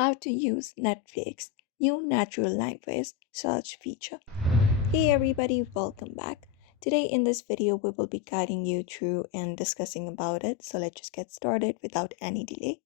how to use Netflix new natural language search feature. Hey everybody, welcome back. Today in this video we will be guiding you through and discussing about it. So let's just get started without any delay.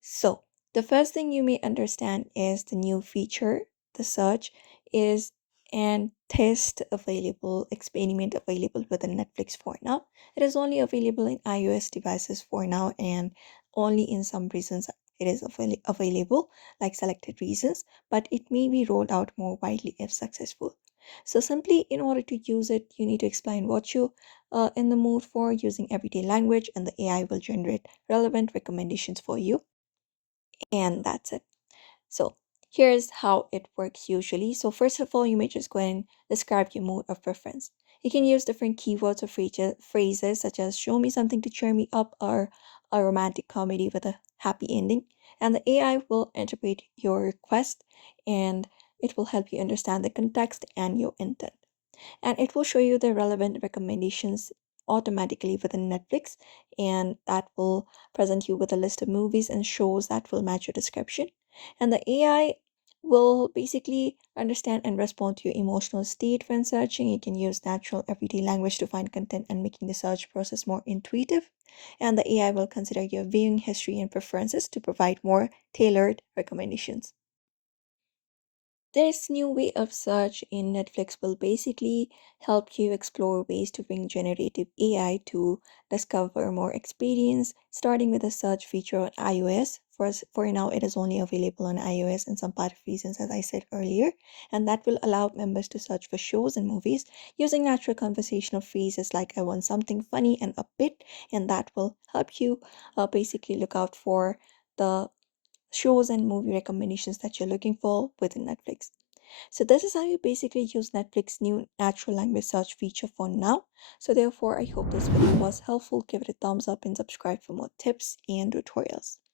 So, the first thing you may understand is the new feature, the search is and test available, experiment available within Netflix for now. It is only available in iOS devices for now and only in some regions it is available, like selected regions, but it may be rolled out more widely if successful. So simply in order to use it, you need to explain what you in the mood for using everyday language and the AI will generate relevant recommendations for you and that's it. So here's how it works usually. So first of all, you may just go ahead and describe your mood of preference. You can use different keywords or phrases such as show me something to cheer me up or a romantic comedy with a happy ending. And the AI will interpret your request and it will help you understand the context and your intent, and it will show you the relevant recommendations automatically within Netflix, and that will present you with a list of movies and shows that will match your description. And the AI will basically understand and respond to your emotional state when searching. You can use natural everyday language to find content and making the search process more intuitive. And the AI will consider your viewing history and preferences to provide more tailored recommendations. This new way of search in Netflix will basically help you explore ways to bring generative AI to discover more experience, starting with a search feature on iOS. For now, it is only available on iOS in some part of regions, as I said earlier, and that will allow members to search for shows and movies using natural conversational phrases like "I want something funny and upbeat," and that will help you basically look out for the shows and movie recommendations that you're looking for within Netflix. So this is how you basically use Netflix new natural language search feature for now. So therefore, I hope this video was helpful. Give it a thumbs up and subscribe for more tips and tutorials.